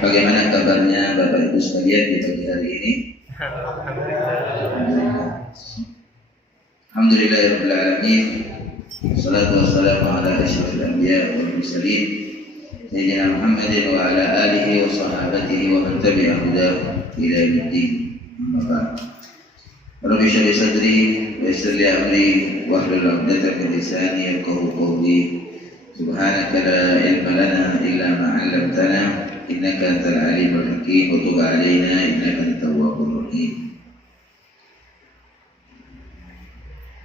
Bagaimana kabarnya Bapak Ibu sekalian di pagi hari ini? Alhamdulillahirabbil alamin. Wassalatu wassalamu ala asyrofil anbiya wal mursalin sayyidina Muhammadin wa ala alihi wa sahbihi wa man tabi'a hudahu ila yaumiddin. Amma ba'd. Rabbi shrah li sadri wa yassir li amri wahlul 'uqdatam min lisani yafqahu qawli. Subhanaka la ilma lana illa ma 'allamtana innaka antal alimul hakim wa tub 'alaina innaka antat tawwabur rahim.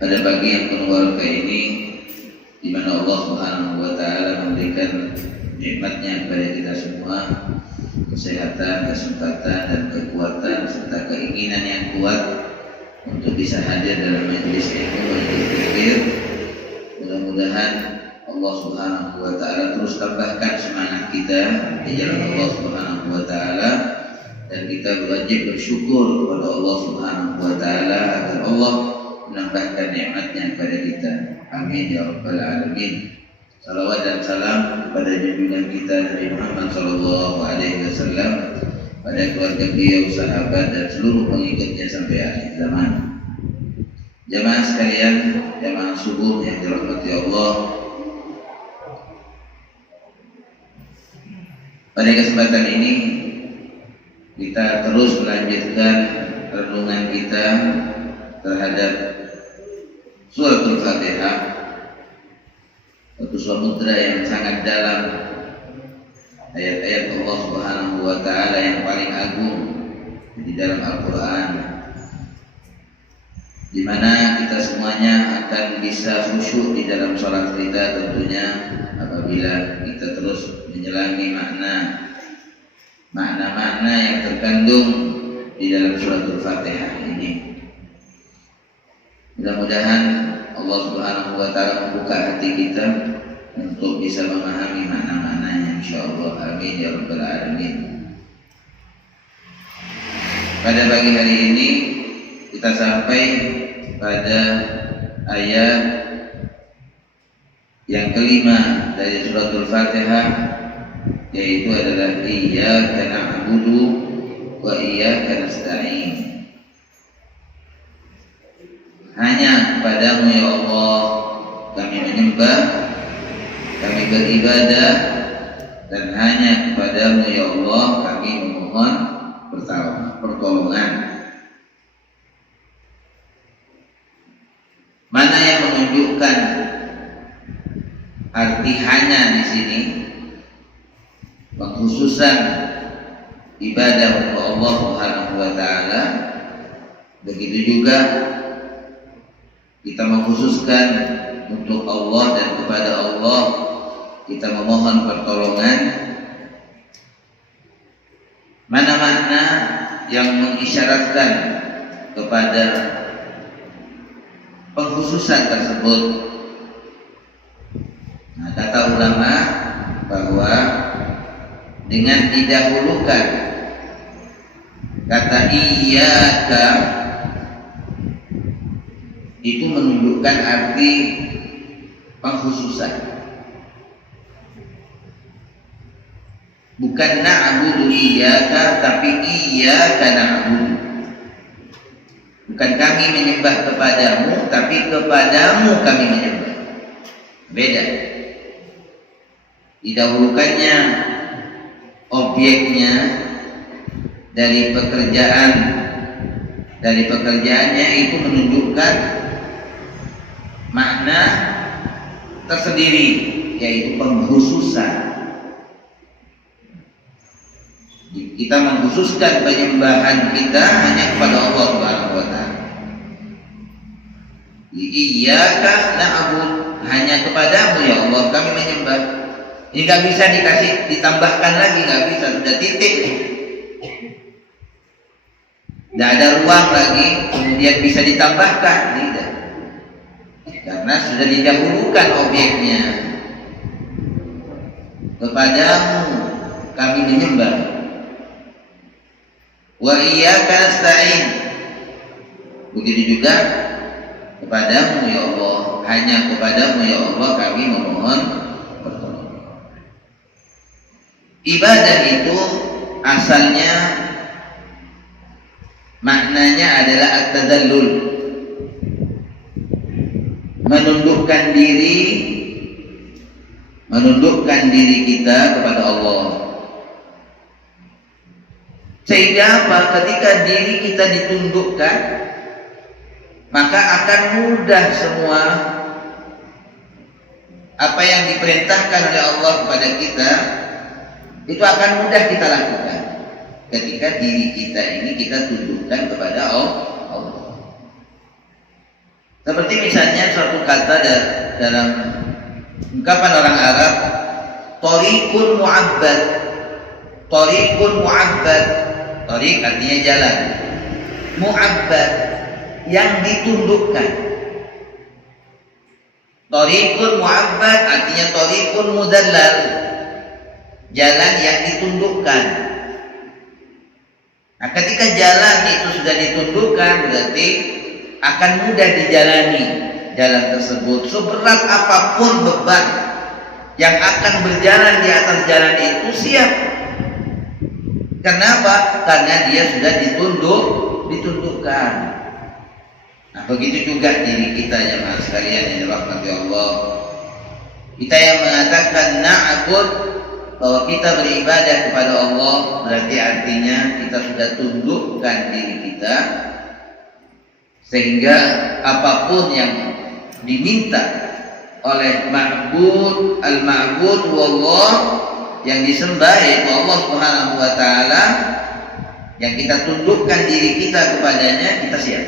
Pada pagi yang penuh barokah ini, di mana Allah Subhanahu wa taala memberikan nikmatnya kepada kita semua, kesehatan, kesempatan dan kekuatan serta keinginan yang kuat untuk bisa hadir dalam majelis ilmu majelis zikir. Mudah-mudahan Allah Subhanahu wa taala terus tambahkan semangat kita di jalan Allah Subhanahu wa taala, dan kita wajib bersyukur kepada Allah Subhanahu wa taala agar Allah menambahkan nikmatnya kepada kita. Amin ya rabbal alamin. Salawat dan salam kepada junjungan kita Nabi Muhammad sallallahu alaihi wasallam, pada keluarga beliau, sahabat dan seluruh pengikutnya sampai akhir zaman. Jamaah sekalian, jamaah subuh yang dirahmati Allah, pada kesempatan ini kita terus melanjutkan renungan kita terhadap Suratul Fatihah, satu samudra yang sangat dalam, ayat-ayat Allah Subhanahu wa taala yang paling agung di dalam Al-Qur'an, di mana kita semuanya akan bisa khusyuk di dalam salat kita tentunya apabila kita terus menyelangi makna-makna yang terkandung di dalam Suratul Fatihah ini. Mudah-mudahan Allah Subhanahu wa taala membuka hati kita untuk bisa memahami makna-maknanya insyaallah. Amin ya rabbal alamin. Pada pagi hari ini kita sampai pada ayat yang kelima dari Suratul Fatihah, yaitu adalah iyyaka na'budu wa iyyaka nasta'in. Hanya kepadamu ya Allah kami menyembah, kami beribadah, dan hanya kepadamu ya Allah kami memohon pertolongan. Mana yang menunjukkan arti hanya di sini? Pengkhususan ibadah untuk Allah Subhanahu wa taala. Begitu juga kita mengkhususkan untuk Allah dan kepada Allah kita memohon pertolongan. Mana makna yang mengisyaratkan kepada pengkhususan tersebut? Nah, kata ulama bahwa dengan didahulukan kata iyyaka itu menunjukkan arti pengkhususan. Bukan na'budu iyyaka, tapi iyyaka na'budu. Bukan kami menyembah kepadamu, tapi kepadamu kami menyembah. Beda. Didahulukannya objeknya dari pekerjaannya itu menunjukkan makna tersendiri, yaitu pengkhususan. Kita mengkhususkan penyembahan kita hanya kepada Allah Subhanahu wa taala. Iyyaka na'budu, hanya kepadamu ya Allah kami menyembah. Ini nggak bisa ditambahkan lagi, nggak bisa, sudah titik. Tidak ada ruang lagi kemudian bisa ditambahkan, tidak. Karena sudah didahulukan objeknya. Kepadamu kami menyembah. Wa iyyaka nasta'in. Begitu juga kepadamu ya Allah, hanya kepadamu ya Allah kami memohon pertolongan. Ibadah itu asalnya maknanya adalah at-tadallul, menundukkan diri kita kepada Allah. Sehingga apa? Ketika diri kita ditundukkan, maka akan mudah semua apa yang diperintahkan oleh Allah kepada kita, itu akan mudah kita lakukan ketika diri kita ini kita tundukkan kepada Allah. Seperti misalnya suatu kata dalam ungkapan orang Arab, thariqun mu'abbad. Thariqun mu'abbad, thariq artinya jalan, mu'abbad yang ditundukkan. Thariqun mu'abbad artinya thariqun mudallal, jalan yang ditundukkan. Nah, ketika jalan itu sudah ditundukkan, berarti akan mudah dijalani jalan tersebut. Seberat apapun beban yang akan berjalan di atas jalan itu siap. Kenapa? Karena dia sudah ditundukkan. Nah, begitu juga diri kita jemaah sekalian yang dirahmati Allah. Kita yang mengatakan na'bud, bahwa kita beribadah kepada Allah, berarti artinya kita sudah tundukkan diri kita, sehingga apapun yang diminta oleh ma'bud, al-ma'bud wallah, yang disembah yaitu Allah Subhanahu wa taala, yang kita tundukkan diri kita kepadanya, kita siap.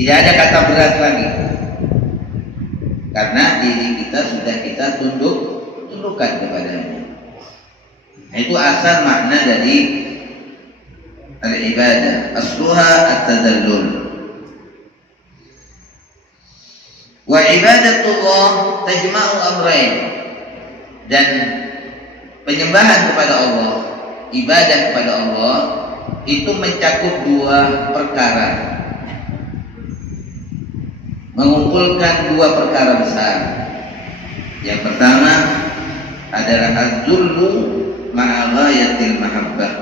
Tidak ada kata berat lagi, karena diri kita sudah kita tundukkan kepadanya. Nah, itu asal makna dari al-ibadah, asluha at-tadallul. Wa ibadatullah tajma'u amrayn, dan penyembahan kepada Allah, ibadah kepada Allah itu mencakup dua perkara, mengumpulkan dua perkara besar. Yang pertama adalah az-zulmu ma'a ghayatil mahabbah,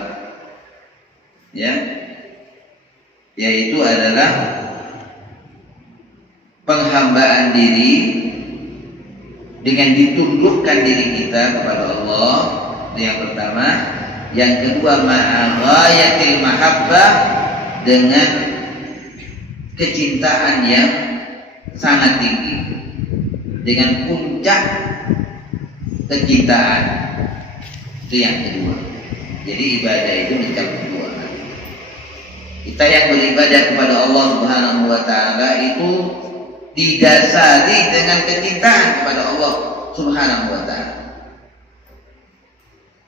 ya, yaitu adalah penghambaan diri dengan ditundukkan diri kita kepada Allah. Itu yang pertama. Yang kedua ma'a ghayatil mahabbah, dengan kecintaan yang sangat tinggi, dengan puncak kecintaan. Itu yang kedua. Jadi ibadah itu mencakup dua. Kita yang beribadah kepada Allah Subhanahu wa taala itu didasari dengan kecintaan kepada Allah Subhanahu wa taala.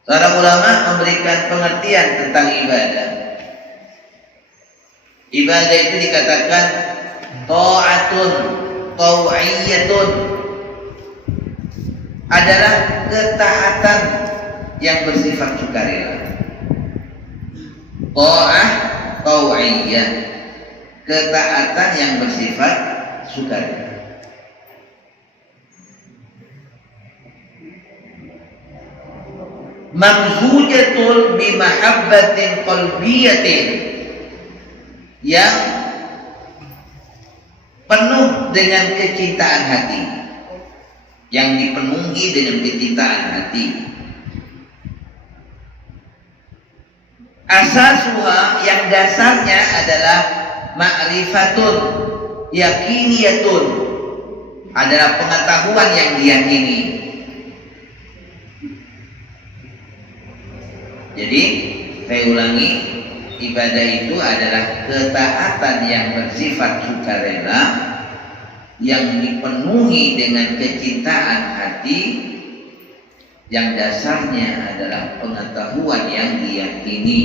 Para ulama memberikan pengertian tentang ibadah. Ibadah itu dikatakan ta'atun, tau'iyyatun, adalah ketaatan yang bersifat sukarela. Ta'ah tau'iyyah, ketaatan yang bersifat sukarela. Mamzujatul bimahabbatin qalbiyatin, yang penuh dengan kecintaan hati, yang dipenuhi dengan kecintaan hati. Asasuha, yang dasarnya adalah ma'rifatun yakiniyatun, adalah pengetahuan yang diyakini. Jadi saya ulangi, ibadah itu adalah ketaatan yang bersifat sukarela, yang dipenuhi dengan kecintaan hati, yang dasarnya adalah pengetahuan yang diyakini,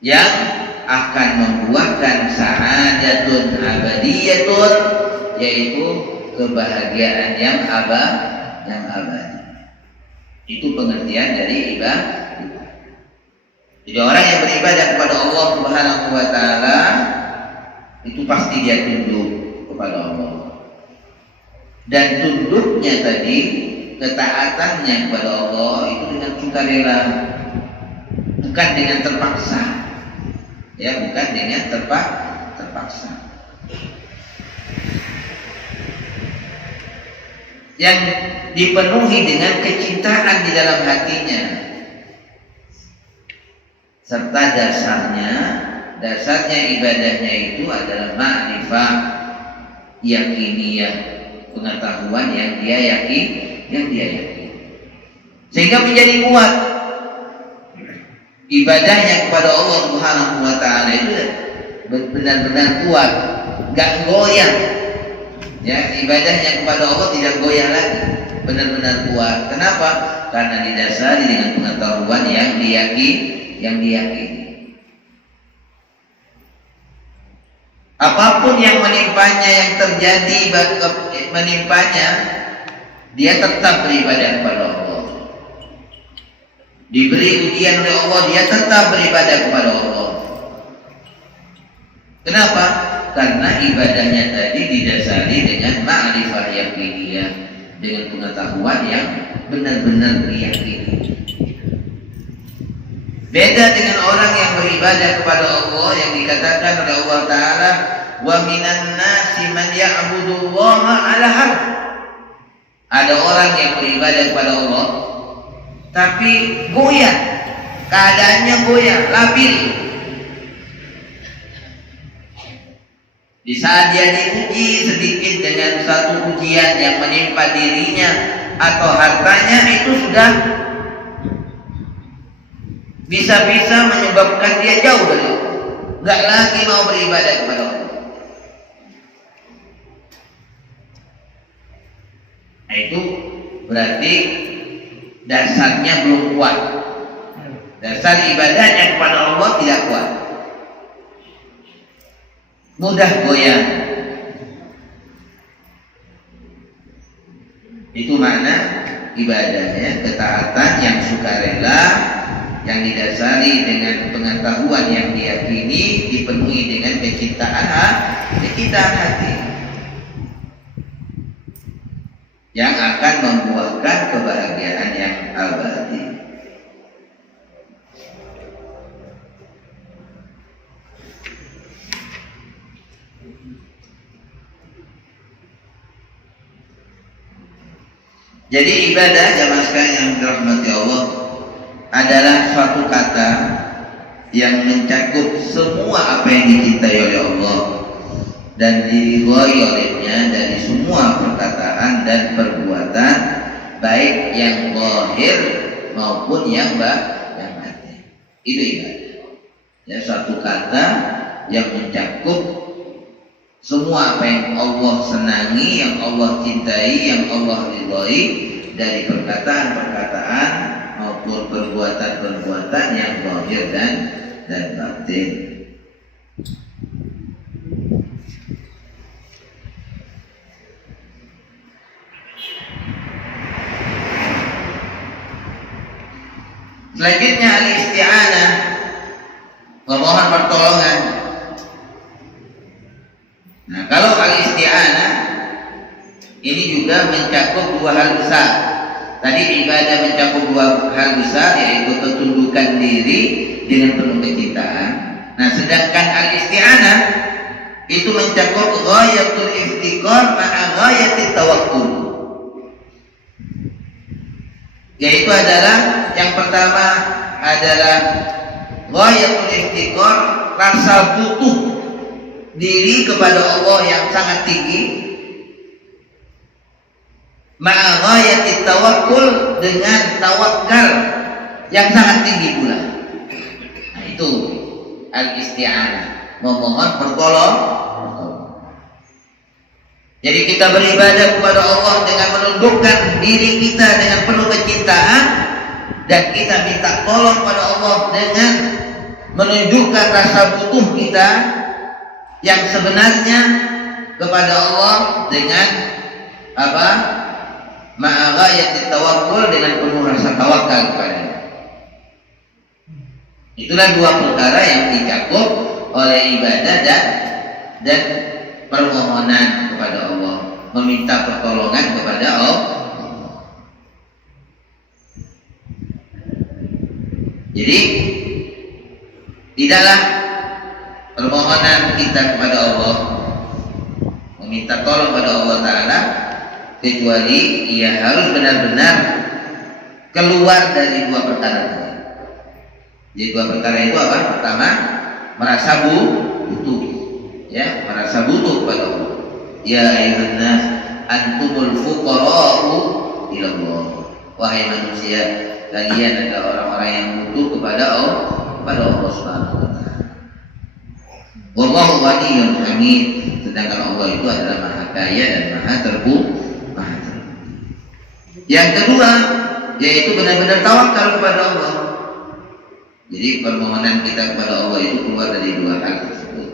yang akan membuahkan sa'adatun abadiyatun, yaitu kebahagiaan yang abadi. Itu pengertian dari ibadah. Jadi orang yang beribadah kepada Allah Subhanahu wa taala itu pasti dia tunduk kepada Allah. Dan tunduknya tadi, ketaatannya kepada Allah itu dengan sukarela, bukan dengan terpaksa. Ya, bukan dengan terpaksa. Yang dipenuhi dengan kecintaan di dalam hatinya, serta dasarnya ibadahnya itu adalah ma'rifah, yakiniyah, pengetahuan yang dia yakin, sehingga menjadi kuat. Ibadahnya kepada Allah Subhanahu wa taala itu benar-benar kuat, enggak goyah. Ya, ibadahnya kepada Allah tidak goyah lagi, benar-benar kuat. Kenapa? Karena didasari dengan pengetahuan yang diyakini. Apapun yang menimpanya, yang terjadi menimpanya, dia tetap beribadah kepada Allah. Diberi ujian oleh Allah, dia tetap beribadah kepada Allah. Kenapa? Karena ibadahnya tadi didasari dengan ma'rifah yakiniyah, dengan pengetahuan yang benar-benar diyakini. Beda dengan orang yang beribadah kepada Allah yang dikatakan oleh Allah Ta'ala, wa minan nasi man ya'budullaha ala harf. Ada orang yang beribadah kepada Allah tapi goyah, keadaannya goyah, labil. Di saat dia diuji sedikit dengan satu ujian yang menimpa dirinya atau hartanya, itu sudah bisa-bisa menyebabkan dia jauh dari Allah, nggak lagi mau beribadah kepada Allah. Nah, itu berarti dasarnya belum kuat. Dasar ibadahnya kepada Allah tidak kuat, mudah goyah. Itu makna ibadahnya, ketaatan yang sukarela, yang didasari dengan pengetahuan yang diyakini, dipenuhi dengan kecintaan hati, yang akan membuahkan kebahagiaan yang abadi. Jadi ibadah, jamaah sekalian yang dirahmati Allah, adalah suatu kata yang mencakup semua apa yang dicintai oleh Allah dan diridhai olehnya dari semua perkataan dan perbuatan, baik yang zahir maupun yang batin. Itu ibadah. Ya, suatu kata yang mencakup semua apa yang Allah senangi, yang Allah cintai, yang Allah ridhai dari perkataan-perkataan maupun perbuatan-perbuatan yang zahir dan batin. Selanjutnya al-isti'anah, memohon pertolongan. Nah, kalau al-isti'anah ini juga mencakup dua hal besar. Tadi ibadah mencakup dua hal besar, yaitu ketundukan diri dengan penuh kecintaan. Nah, sedangkan al-isti'anah itu mencakup ghayatul iftiqar ma'a ghayatit tawakkul. Yaitu adalah yang pertama adalah ghayatul iftiqar, rasa butuh diri kepada Allah yang sangat tinggi, ma'a ghayatit tawakkul, dengan tawakal yang sangat tinggi pula. Nah, itu al-isti'anah, memohon pertolongan. Jadi kita beribadah kepada Allah dengan menundukkan diri kita dengan penuh kecintaan, dan kita minta tolong pada Allah dengan menunjukkan rasa butuh kita yang sebenarnya kepada Allah dengan apa? Ma'a ghayatit tawakkul, dengan penuh rasa tawakal kepadanya. Itulah dua perkara yang dicakup oleh ibadah dan permohonan kepada Allah, meminta pertolongan kepada Allah. Jadi tidaklah permohonan kita kepada Allah, meminta tolong kepada Allah Ta'ala, kecuali ia harus benar-benar keluar dari dua perkara tadi. Jadi dua perkara itu apa? Pertama, merasa butuh, ya, merasa butuh kepada Allah. Ya ayyuhan nas antumul fuqara'u ila Allah. Wahai manusia, kalian adalah orang-orang yang butuh kepada Allah Subhanahu wa taala. Wallahu ghaniyyun hamid. Sedangkan Allah itu adalah Maha Kaya dan Maha Terpuji. Yang kedua, yaitu benar-benar tawakal kepada Allah. Jadi permohonan kita kepada Allah itu keluar dari dua hal tersebut.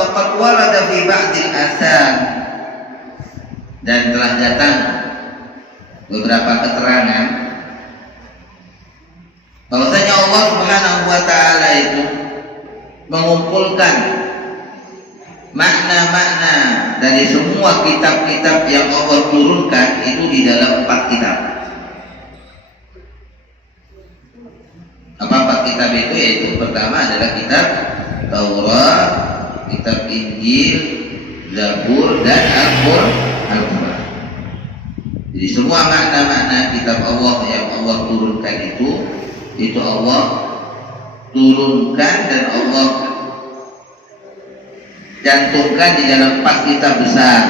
Waqad warada fi ba'dil athar, dan telah datang beberapa keterangan bahwasanya Allah Subhanahu wa taala itu mengumpulkan makna-makna dari semua kitab-kitab yang Allah turunkan itu di dalam 4 kitab. Apa 4 kitab itu? Yaitu pertama adalah kitab Taurat, kitab Injil, Zabur, dan Al-Quran. Jadi semua makna-makna kitab Allah yang Allah turunkan itu Allah turunkan dan Allah cantumkan di dalam 4 kitab besar: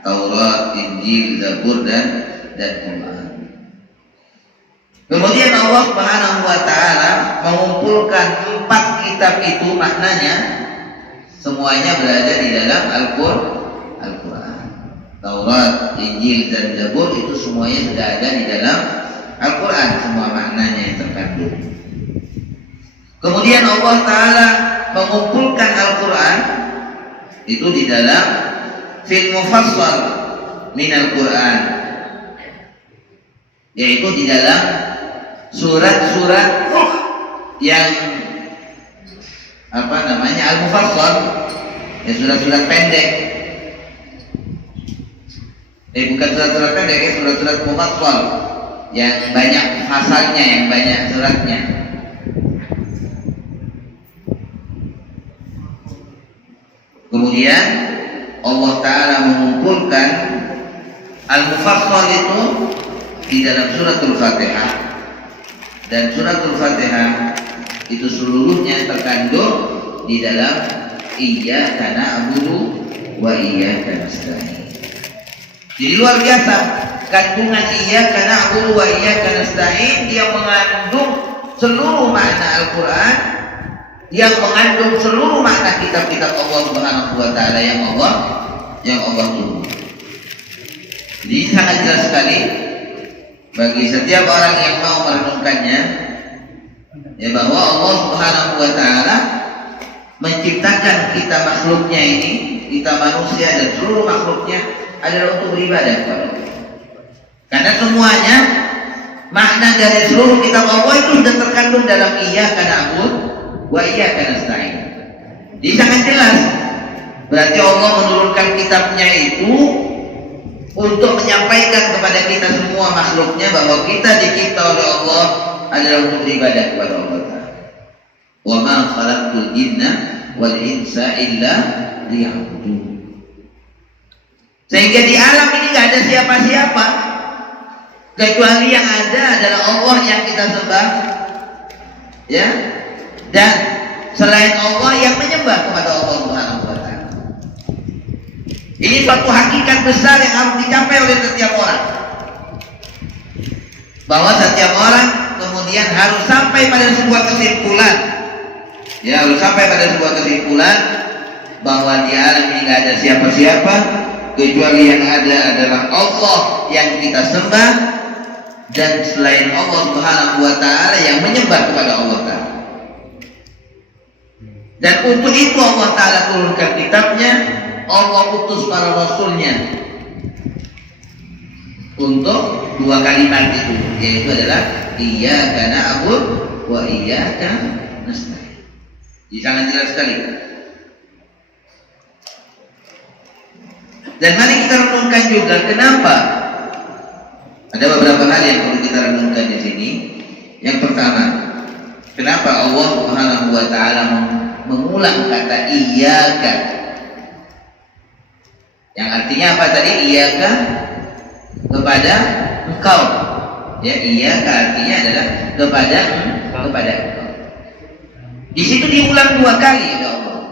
Taurat, Injil, Zabur, dan Quran. Kemudian Allah Subhanahu wa taala mengumpulkan 4 kitab itu, maknanya semuanya berada di dalam Al-Quran. Taurat, Injil, dan Zabur itu semuanya sudah ada di dalam Al-Quran, semua maknanya yang terkandung. Kemudian Allah Ta'ala mengumpulkan Al-Quran itu di dalam fil mufassal min Al-Quran, yaitu di dalam surat-surat yang al-mufassal, ya, surat-surat pendek. Bukan surat-surat pendek, ya, surat-surat mufassal yang banyak pasalnya, yang banyak suratnya. Kemudian Allah Ta'ala mengumpulkan al-mufassal itu di dalam suratul Fatihah, dan suratul Fatihah itu seluruhnya terkandung di dalam Iyyaka na'budu wa iyyaka nasta'in. Jadi luar biasa kandungan Iyyaka na'budu wa iyyaka nasta'in, dia mengandung seluruh makna Al-Quran, yang mengandung seluruh makna kitab-kitab Allah Subhanahu wa taala yang Allah turunkan. Jadi ini sangat jelas sekali bagi setiap orang yang mau merenungkannya, ya, bahwa Allah Subhanahu wa taala menciptakan kita makhluknya ini, kita manusia dan seluruh makhluknya adalah untuk beribadah kepada Allah. Karena semuanya makna dari seluruh kitab Allah itu sudah terkandung dalam Iyyaka na'budu wa iyyaka nasta'in. Jadi sangat jelas, berarti Allah menurunkan kitabnya itu untuk menyampaikan kepada kita semua makhluknya bahwa kita dicipta oleh Allah adalah untuk beribadah kepada Allah Ta'ala. Wa ma khalaqtul jinna wal insa illa liya'budun. Sehingga di alam ini nggak ada siapa-siapa kecuali yang ada adalah Allah yang kita sembah, ya, dan selain Allah yang menyembah kepada Allah Subhanahu wa taala. Ini suatu hakikat besar yang harus dicapai oleh setiap orang, bahwa setiap orang kemudian harus sampai pada sebuah kesimpulan, ya, harus sampai pada sebuah kesimpulan bahwa di alam ini nggak ada siapa-siapa kecuali yang ada adalah Allah yang kita sembah, dan selain Allah Subhanahu wa taala yang menyembah kepada Allah taala. Dan untuk itu Allah taala turunkan kitabnya, Allah utus para rasulnya untuk dua kalimat itu, yaitu adalah iyyaka na'budu wa iyyaka nasta'in. Jadi sangat jelas sekali. Dan mari kita renungkan juga kenapa. Ada beberapa hal yang perlu kita renungkan di sini. Yang pertama, kenapa Allah Subhanahu wa taala mengulang kata iyyaka? Yang artinya apa tadi? Iyyaka, kepada engkau. Ya, iyyaka artinya adalah kepada engkau. Di situ diulang dua kali ya Allah.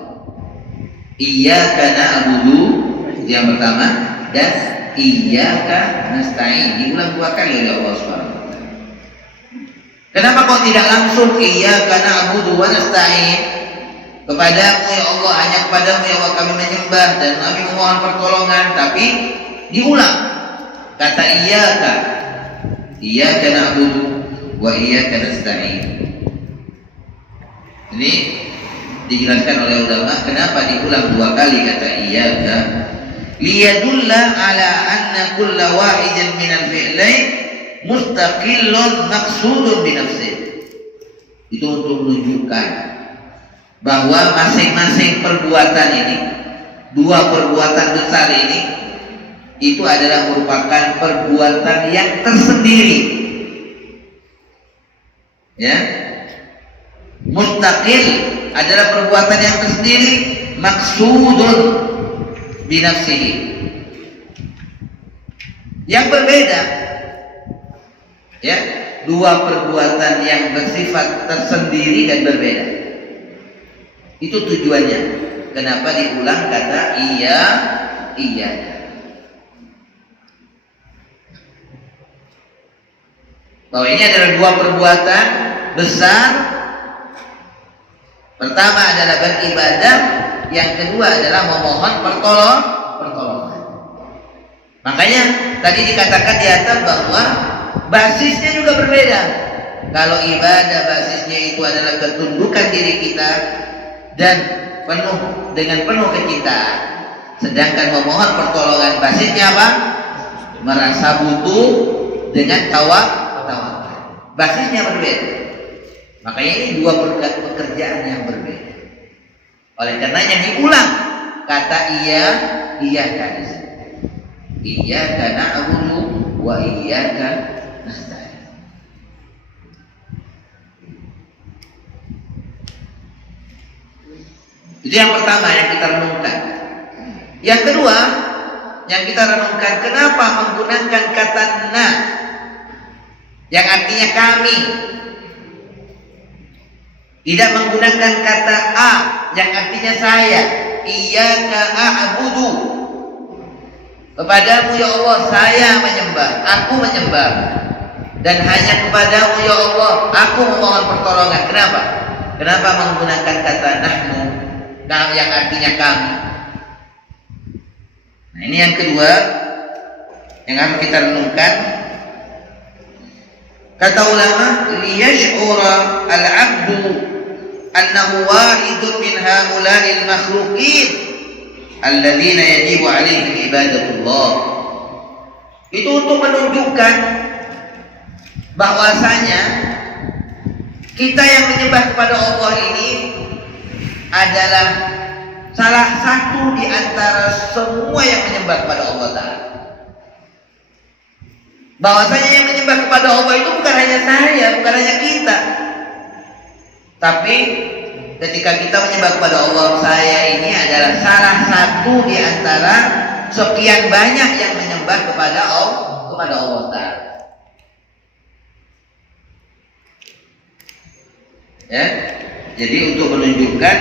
Iyyaka na'budu yang pertama, dan iyyaka nasta'in diulang dua kali oleh Allah Subhanahu wa taala. Kenapa kok tidak langsung iyyaka na'budu wa nasta'in? Kepadamu ya Allah, hanya kepadamu ya Allah kami menyembah dan kami memohon pertolongan, tapi diulang kata iyyaka na'budu wa iyyaka nasta'in. Ini dijelaskan oleh ulama kenapa diulang dua kali kata iyyaka, liyadulla ala anna kulla wahidin minal fi'lain mustaqillun maqsudun bi nafsihi. Itu untuk menunjukkan bahwa masing-masing perbuatan ini, dua perbuatan besar ini, itu adalah merupakan perbuatan yang tersendiri. Ya, mustaqil adalah perbuatan yang tersendiri, maksudun binafsihi, yang berbeda. Ya, dua perbuatan yang bersifat tersendiri dan berbeda. Itu tujuannya. Kenapa diulang kata iya. Bahwa ini adalah dua perbuatan besar. Pertama adalah beribadah, yang kedua adalah memohon pertolongan. Makanya tadi dikatakan di atas bahwa basisnya juga berbeda. Kalau ibadah basisnya itu adalah ketundukan diri kita dan dengan penuh kecintaan, sedangkan memohon pertolongan basisnya apa? Merasa butuh dengan tawakal. Basisnya berbeda. Makanya ini dua pekerjaan yang berbeda. Oleh karenanya diulang kata iyyaka nasta'in. Iyyaka na'budu wa iyyaka nasta'in. Itu yang pertama yang kita renungkan. Yang kedua yang kita renungkan, kenapa menggunakan kata na yang artinya kami, tidak menggunakan kata a yang artinya saya. Iyyaka a'budu, kepadamu ya Allah saya menyembah, aku menyembah, dan hanya kepadamu ya Allah aku memohon pertolongan. Kenapa menggunakan kata nahnu yang artinya kami? Nah, ini yang kedua yang harus kita renungkan. Kata ulama, liyash'ura al-'abdu annahu wahidun min haula'il makhluqin alladzina yajibu 'alaihim ibadatullah. Itu untuk menunjukkan bahwasanya kita yang menyembah kepada Allah ini adalah salah satu di antara semua yang menyembah kepada Allah Ta'ala. Bahwasanya yang menyembah kepada Allah itu bukan hanya saya, bukan hanya kita, tapi ketika kita menyembah kepada Allah, saya ini adalah salah satu di antara sekian banyak yang menyembah kepada Allah Ta'ala. Ya, jadi untuk menunjukkan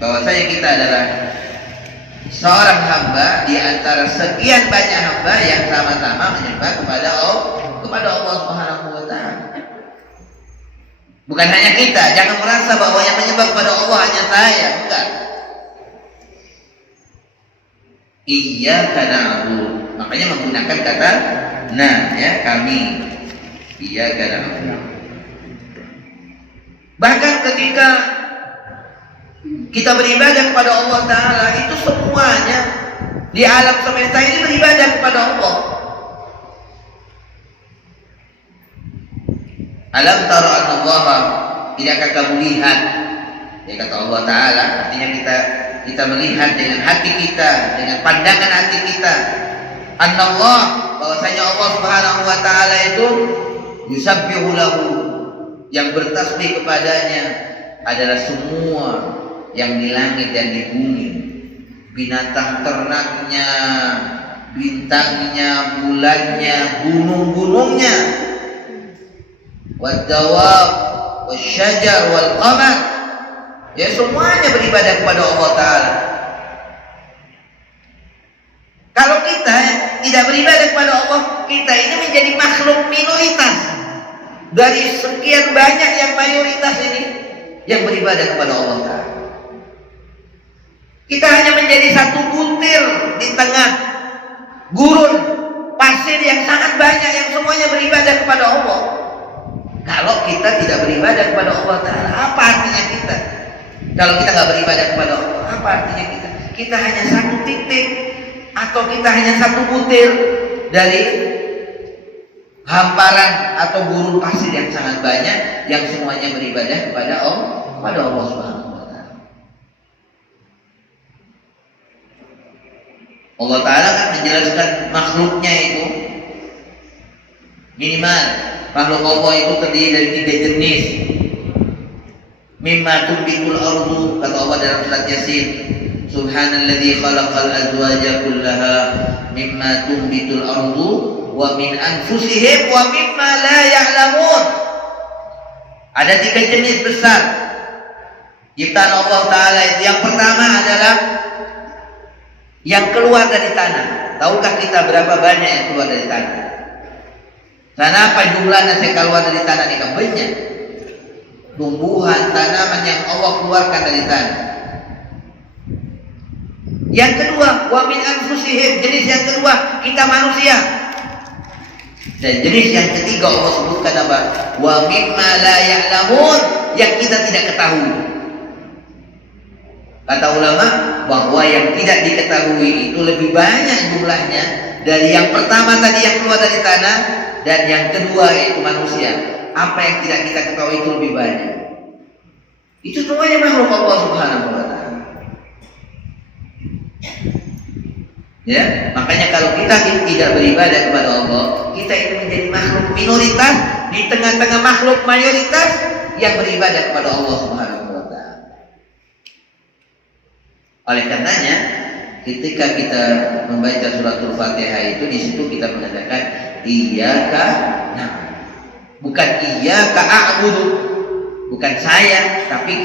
bahwasanya kita adalah seorang hamba di antara sekian banyak hamba yang sama-sama menyembah kepada Allah Subhanahu wa taala. Bukan hanya kita, jangan merasa bahwa yang menyembah kepada Allah hanya saya, bukan. Iyyaka na'budu, makanya menggunakan kata Nah, ya kami iyyaka na'budu. Bahkan ketika kita beribadah kepada Allah Ta'ala, itu semuanya di alam semesta ini beribadah kepada Allah. Alam tara Allah, tidakkah kamu lihat? Ya kata Allah Ta'ala, artinya kita melihat dengan hati kita, dengan pandangan hati kita. Annallah, bahwasanya Allah Subhanahu wa Ta'ala itu yusabbihu lahu, yang bertasbih kepadanya adalah semua yang di langit dan di bumi, binatang ternaknya, bintangnya, bulannya, gunung-gunungnya, wad-dawab, wasyajar, wal qamar, ya semuanya beribadah kepada Allah Ta'ala. Kalau kita tidak beribadah kepada Allah, kita ini menjadi makhluk minoritas dari sekian banyak yang mayoritas ini yang beribadah kepada Allah Ta'ala. Kita hanya menjadi satu butir di tengah gurun pasir yang sangat banyak yang semuanya beribadah kepada Allah. Kalau kita tidak beribadah kepada Allah Ta'ala, apa artinya kita? Kalau kita nggak beribadah kepada Allah, apa artinya kita? Kita hanya satu titik, atau kita hanya satu butir dari hamparan atau gurun pasir yang sangat banyak yang semuanya beribadah kepada Allah Subhanahu wa Ta'ala. Allah Ta'ala kan menjelaskan makhluknya itu minimal makhluk Allah itu terdiri dari 3 jenis. Mimma tumbitul ardu, kata Allah dalam surat Yasin, subhanalladzi khalaqal azwaja kullaha mimma tumbitul ardu wa min anfusihim wa mimma la ya'lamun. Ada 3 jenis besar ciptaan Allah Ta'ala itu. Yang pertama adalah yang keluar dari tanah. Tahukah kita berapa banyak yang keluar dari tanah? Karena apa jumlahnya saya keluar dari tanah ini? Kan banyak tumbuhan, tanaman yang Allah keluarkan dari tanah. Yang kedua, wa min anfusihim, jenis yang kedua kita manusia. Dan jenis yang ketiga Allah sebutkan apa? Wa mimma la ya'lamun, yang kita tidak ketahui. Kata ulama bahwa yang tidak diketahui itu lebih banyak jumlahnya dari yang pertama tadi yang keluar dari tanah, dan yang kedua yaitu manusia. Apa yang tidak kita ketahui itu lebih banyak. Itu semuanya makhluk Allah Subhanahu wa Ta'ala. Ya, makanya kalau kita tidak beribadah kepada Allah, kita ini menjadi makhluk minoritas di tengah-tengah makhluk mayoritas yang beribadah kepada Allah Subhanahu wa Ta'ala. Oleh karenanya, ketika kita membaca suratul Fatihah itu, di situ kita mengatakan iyyaka na'budu. Bukan iyyaka a'budu, bukan saya, tapi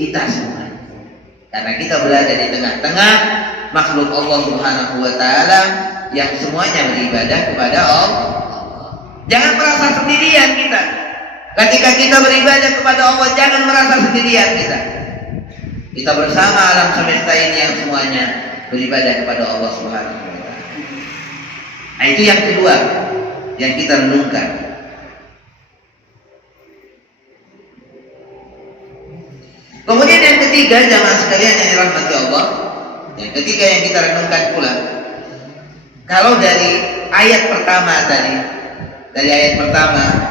kita semua. Karena kita berada di tengah-tengah makhluk Allah Subhanahu wa Ta'ala yang semuanya beribadah kepada Allah. Jangan merasa sendirian kita. Ketika kita beribadah kepada Allah, jangan merasa sendirian kita. Kita bersama alam semesta ini yang semuanya beribadah kepada Allah Subhanahu wa Ta'ala. Nah, itu yang kedua yang kita renungkan. Kemudian yang ketiga, jamaah sekalian yang dirahmati Allah, yang ketiga yang kita renungkan pula, kalau dari ayat pertama tadi, dari ayat pertama,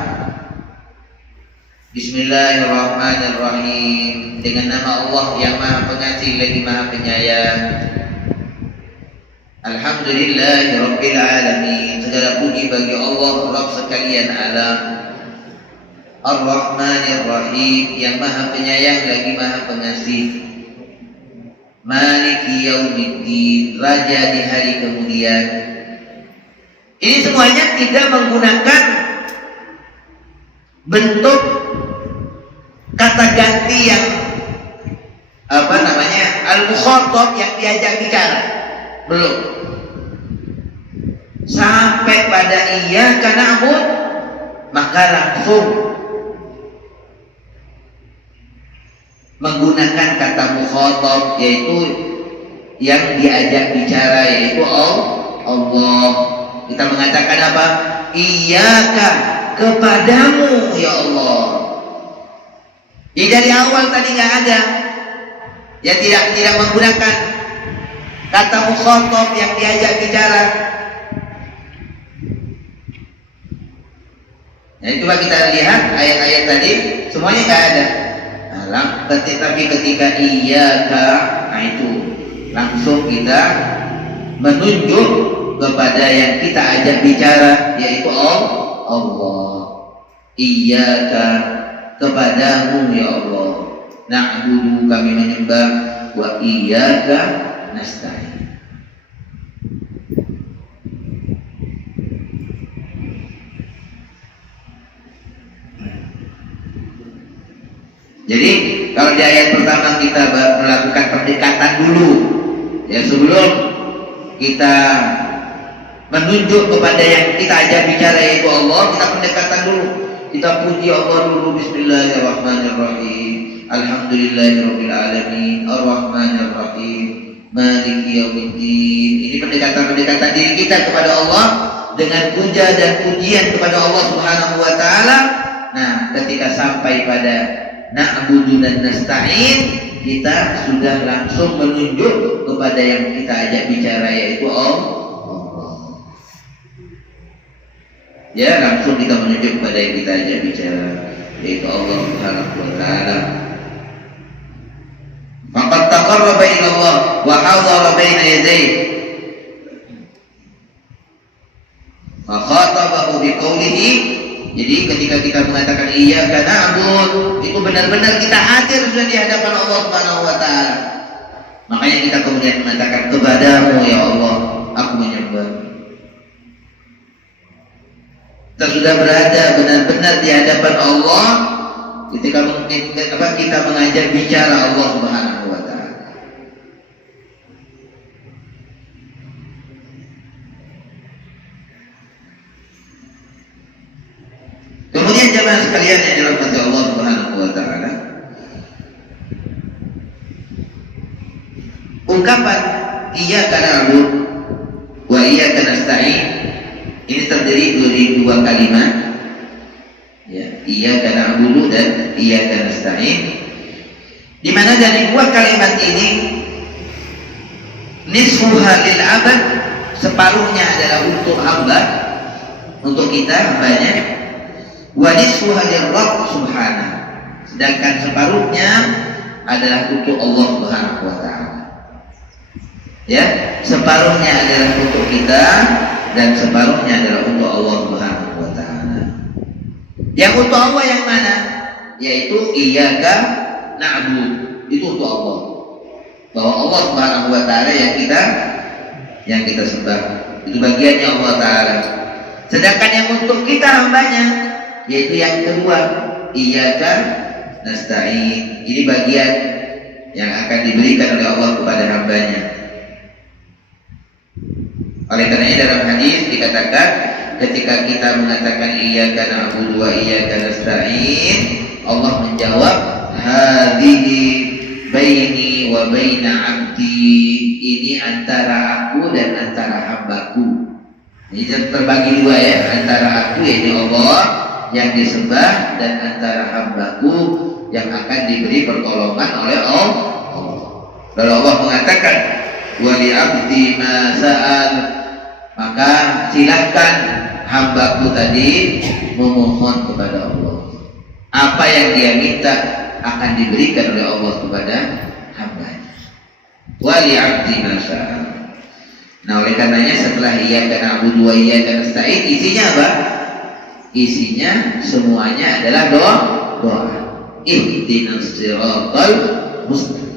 Bismillahirrahmanirrahim, dengan nama Allah yang Maha Pengasih lagi Maha Penyayang. Alhamdulillahirabbil alamin, segala puji bagi Allah Rabb sekalian alam. Ar-Rahmanir-Rahim, yang Maha Penyayang lagi Maha Pengasih. Maliki Yaumiddin, Raja di hari kemudian. Ini semuanya tidak menggunakan bentuk kata ganti yang al-mukhatab, yang diajak bicara. Belum. Sampai pada iyyaka na'budu, maka langsung menggunakan kata mukhatab, yaitu yang diajak bicara, yaitu Allah. Kita mengatakan apa? Iyyaka, kepadamu ya Allah. Jadi dari awal tadi nggak ada, ya tidak menggunakan kata mukhatab yang diajak bicara. Nah, coba kita lihat ayat-ayat tadi, semuanya nggak ada. Nah, tapi ketika iyyaka, nah itu langsung kita menunjuk kepada yang kita ajak bicara, yaitu Allah. Iyyaka, kepadamu ya Allah. Na'budu, kami menyembah, wa iyyaka nasta'in. Jadi kalau di ayat pertama kita melakukan pendekatan dulu, ya sebelum kita menunjuk kepada yang kita ajak bicara yaitu Allah, kita pendekatan dulu. Kita puji Allah dulu. Bismillahirrahmanirrahim. Alhamdulillahirabbil alamin. Arrahmanirrahim. Maliki yaumiddin. Ini pendekatan diri kita kepada Allah dengan puja dan pujian kepada Allah Subhanahu wa taala. Nah, ketika sampai pada na'budu dan nasta'in, kita sudah langsung menunjuk kepada yang kita ajak bicara yaitu Allah. Ya, langsung kita menunjuk kepada yang kita ajak bicara yaitu Allah Subhanahu wa taala. Faqad taqarraba ila Allah wa hadara baina yadayhi. Fa khatabahu biqaulihi. Jadi ketika kita mengatakan iyyaka na'budu, itu benar-benar kita hadir sudah di hadapan Allah Subhanahu wa taala. Makanya kita kemudian mengatakan kepadamu ya Allah aku menyembah. Kita sudah berada benar-benar di hadapan Allah ketika kita mengajak bicara Allah Subhanahu wa taala. Kemudian jemaah sekalian yang dirahmati Allah Subhanahu wa taala, ungkapan iyyaka na'budu wa iyyaka nasta'in ini terdiri dari dua kalimat, ya, iyyaka na'budu dan iyyaka nasta'in, di mana dari dua kalimat ini nisfuha lil abad, separuhnya adalah untuk hamba, untuk kita hambanya, wa nisfuha lirabb subhanahu, sedangkan separuhnya adalah untuk Allah Subhanahu wa taala. Ya, separuhnya adalah untuk kita dan separuhnya adalah untuk Allah Subhanahu wa taala. Yang untuk Allah yang mana? Yaitu iyyaka na'budu, itu untuk Allah. Bahwa Allah Subhanahu wa taala yang kita sembah. Itu bagiannya Allah taala. Sedangkan yang untuk kita hambanya, yaitu yang kedua, iyyaka nasta'in. Ini bagian yang akan diberikan oleh Allah kepada hambanya. Oleh karenanya dalam hadis dikatakan ketika kita mengatakan iyyaka na'budu wa iyyaka nasta'in, Allah menjawab hadhihi baini wa baina 'abdi, ini antara aku dan antara hambaku. Ini terbagi dua ya, antara aku yaitu Allah yang disembah dan antara hambaku yang akan diberi pertolongan oleh Allah. Lalu Allah mengatakan wa li 'abdi ma sa'al, maka silahkan hambaku tadi memohon kepada Allah. Apa yang dia minta akan diberikan oleh Allah kepada hambanya. Wa li 'abdi ma sa'al. Nah, oleh karenanya setelah iyyaka na'budu wa iyyaka nasta'in, isinya apa? Isinya semuanya adalah doa. Ihdinas siratal mustaqim.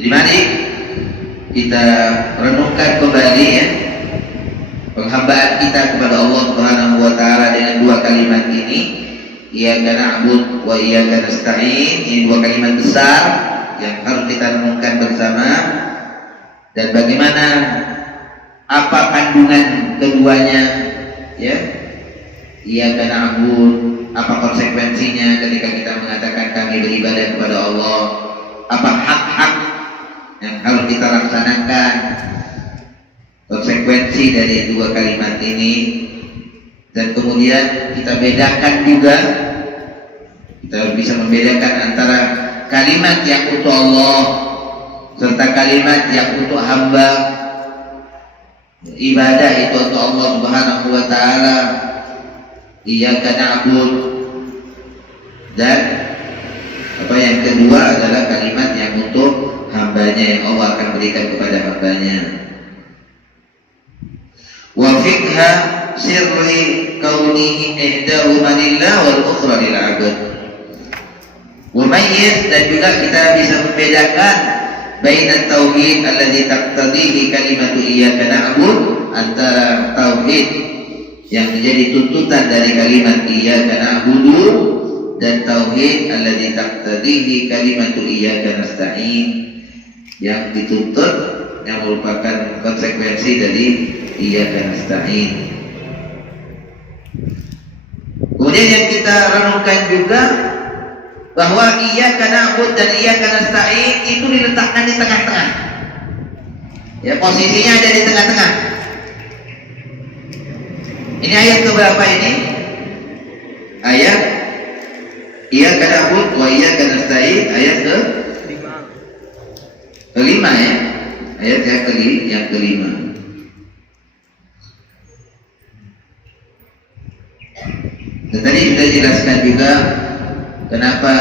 Jadi mari kita renungkan kembali ya penghambaan kita kepada Allah Subhanahu wa taala dengan dua kalimat ini, iyyaka na'budu wa iyyaka nasta'in. Ini dua kalimat besar yang harus kita renungkan bersama, dan bagaimana apa kandungan keduanya ya. Iyyaka na'bud, apa konsekuensinya ketika kita mengatakan kami beribadah kepada Allah? Apa hak-hak yang harus kita laksanakan? Konsekuensi dari dua kalimat ini, dan kemudian kita bedakan juga, kita bisa membedakan antara kalimat yang untuk Allah serta kalimat yang untuk hamba. Ibadah itu untuk Allah Subhanahu wa taala, iyyaka na'bud, dan apa yang kedua adalah kalimat yang untuk hambanya, yang Allah akan berikan kepada hambanya. Wa fiqha sirri kaunihi ihdahuma lillah wal ukhra lil 'abd. Mumayyiz, dan juga kita bisa membedakan baina tauhid alladzi taqtadihi kalimatu iyyaka na'bud, antara tauhid yang menjadi tuntutan dari kalimat iyyaka na'budu dan tauhid alladzi taqtadihi kalimatu iyyaka nasta'in, yang dituntut, yang merupakan konsekuensi dari iyyaka nasta'in. Kemudian yang kita renungkan juga bahwa iyyaka na'bud dan iyyaka nasta'in itu diletakkan di tengah-tengah. Ya, posisinya ada di tengah-tengah. Ini ayat keberapa ini? Ayat iyyaka na'bud wa iyyaka nasta'in, ayat kelima ya. Ayat yang kelima. Dan tadi sudah jelaskan juga kenapa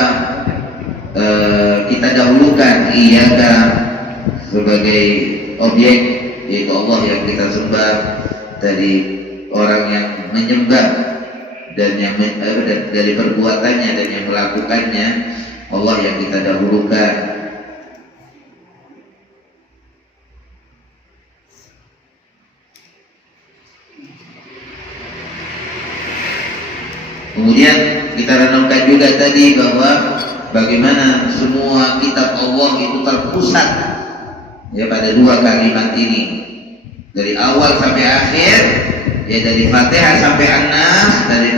kita dahulukan iyyaka sebagai objek, yaitu Allah yang kita sembah, dari orang yang menyembah dan yang dari perbuatannya dan yang melakukannya, Allah yang kita dahulukan. Kemudian kita renungkan juga tadi bahwa bagaimana semua kitab Allah itu terpusat ya pada dua kalimat ini, dari awal sampai akhir, ya dari Fatihah sampai An-Nas, dari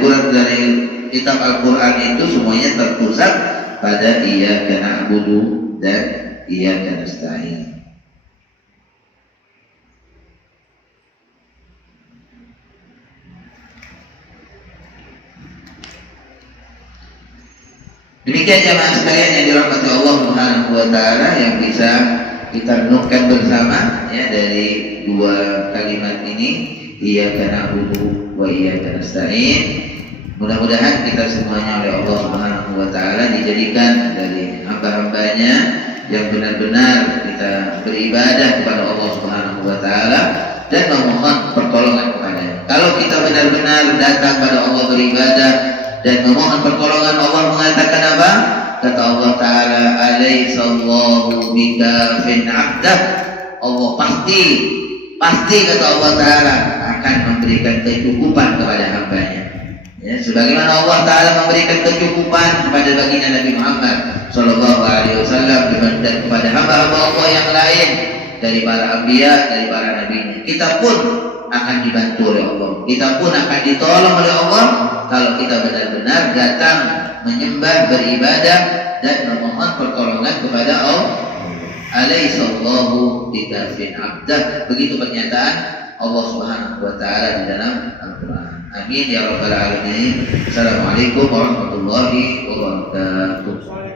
kitab Al-Quran itu semuanya terpusat pada iyyaka na'budu dan iyyaka nasta'in. Demikian jamaah sekalian yang dirahmati Allah Subhanahu wa taala, yang bisa kita renungkan bersama ya dari dua kalimat ini, iyyaka na'budu wa iyyaka nasta'in. Mudah-mudahan kita semuanya oleh Allah Subhanahu wa taala dijadikan dari hamba-hambanya yang benar-benar kita beribadah kepada Allah Subhanahu wa taala dan memohon pertolongan kepadanya. Kalau kita benar-benar datang pada Allah beribadah dan memohon pertolongan, Allah mengatakan apa? Kata Allah Ta'ala, alaihissallahu bikafin abdah. Allah pasti kata Allah Ta'ala akan memberikan kecukupan kepada hambanya. Ya, sebagaimana Allah Ta'ala memberikan kecukupan kepada baginda Nabi Muhammad Sallallahu Alaihi Wasallam dan kepada hamba-hamba Allah yang lain dari para anbiya, dari para nabi. Kita pun akan dibantu oleh Allah. Kita pun akan ditolong oleh Allah kalau kita benar-benar datang menyembah, beribadah dan memohon pertolongan kepada Allah. Alaihissallahu bikafin abdah. Begitu pernyataan Allah Subhanahu wa taala di dalam Al-Qur'an. Amin ya rabbal alamin. Assalamualaikum warahmatullahi wabarakatuh.